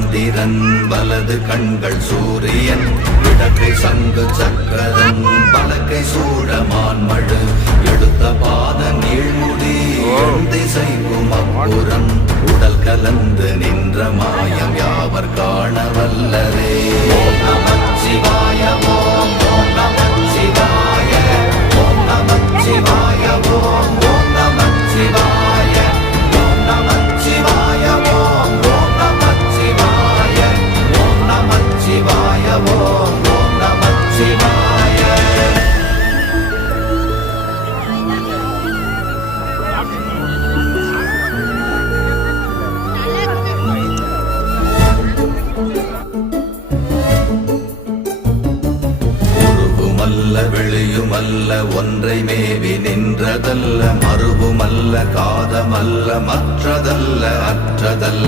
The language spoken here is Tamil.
சந்திரன் வலது கண்கள் சூரியன் இடக்கை சங்கு சக்கரன் பலக்கை சூழமான்மழு எடுத்த பாத நீழ்முடி திசைவும் அப்புறம் உடல் கலந்து நின்ற மாயம் யாவர் காண வல்லரே. ஓம் நமச்சிவாய ஓம் ஓம் நமச்சிவாய ஓம் நமச்சிவாய ஓம் ஓம் நமச்சிவாய ஓம் நமச்சிவாய ஓம் ஓம் நமச்சிவாய ஓம் நமச்சிவாய ஓம் ஓம் நமச்சிவாய. வெளியுமல்ல ஒன்றை மேவி நின்றதல்ல மறுவுமல்ல காதமல்ல மற்றதல்ல அற்றதல்ல